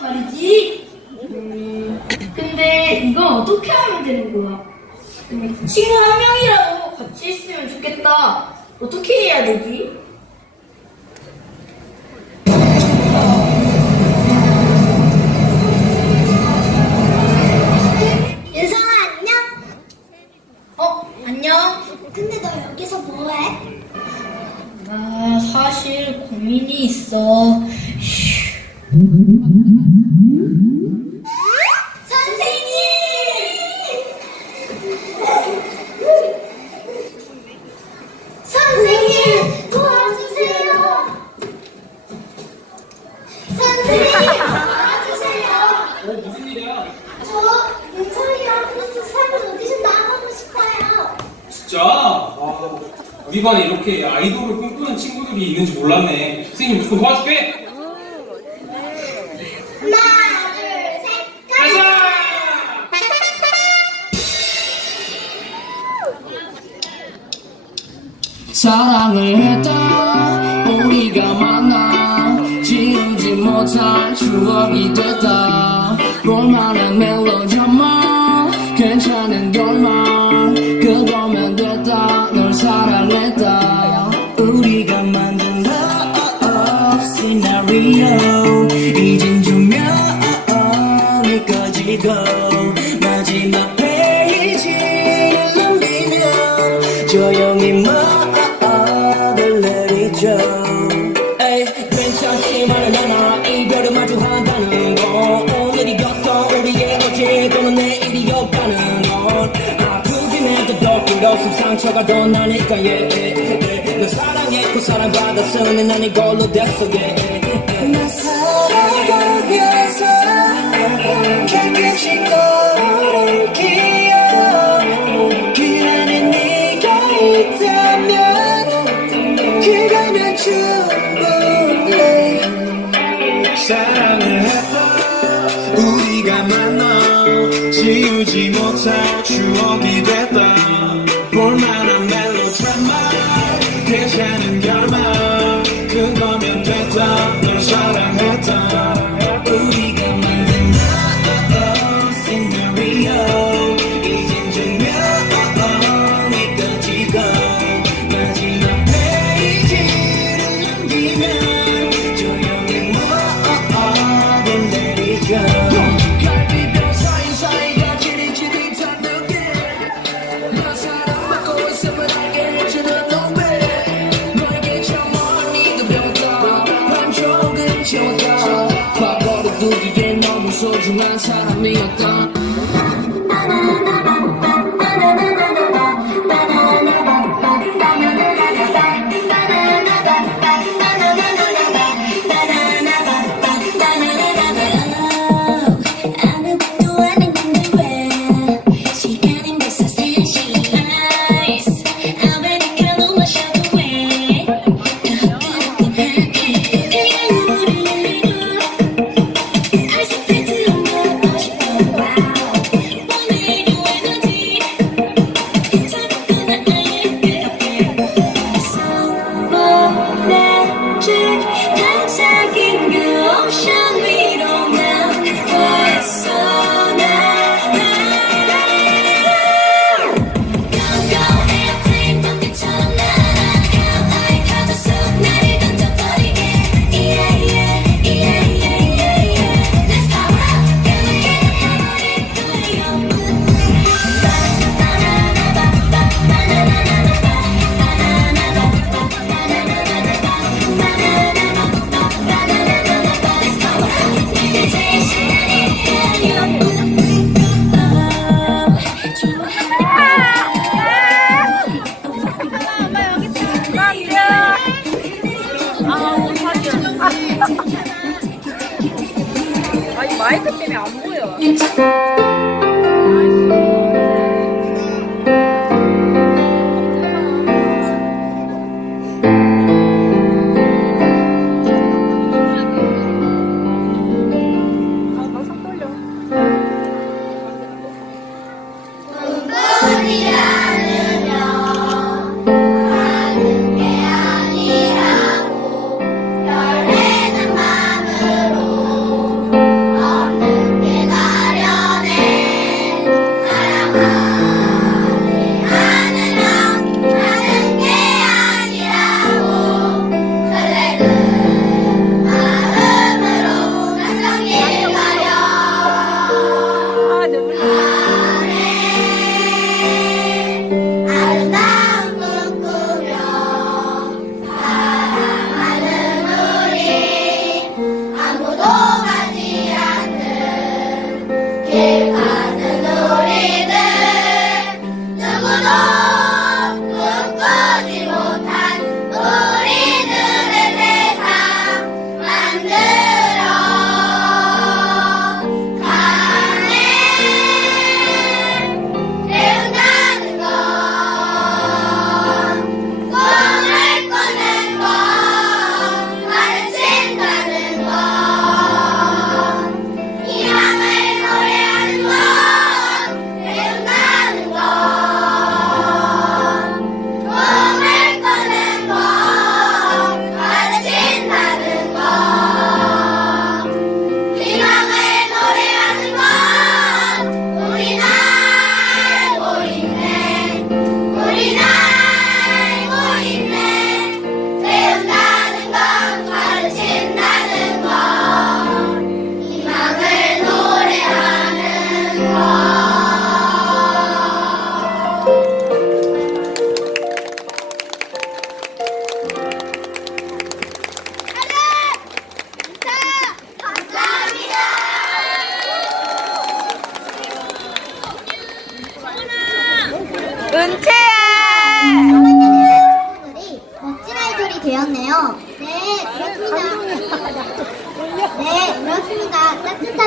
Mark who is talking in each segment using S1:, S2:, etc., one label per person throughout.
S1: 말이지. 음, 근데 이건 어떻게 하면 되는 거야? 음, 친구 한 명이라도 같이 있으면 좋겠다. 어떻게 해야 되지?
S2: 유성아 안녕?
S1: 어, 안녕.
S2: 근데 너 여기서 뭐해?
S1: 나 사실 고민이 있어.
S3: 우리 반에 이렇게 아이돌을 꿈꾸는 친구들이 있는지 몰랐네. 선생님 무조건 도와줄게!
S4: 사랑을 했다 우리가 만나 지우지 못할 추억이 됐다 볼만한 멜로디 막을 내리죠 에이 괜찮지만은 않아 이별을 마주한다는 건 오늘이었던 우리의 어제 또는 내일이었다는 건 아프긴 해도 더 길었음 상처가 더 나니까 yeah. 널 사랑했고 사랑받았으니 난 이걸로 됐어 yeah.
S5: 지우지 못할 추억이 됐다. 볼만한 멜로드라마 괜찮은 결말
S4: 소중한 사람이었다
S2: 마이크
S6: 때문에 안 보여.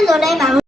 S6: 네, 그렇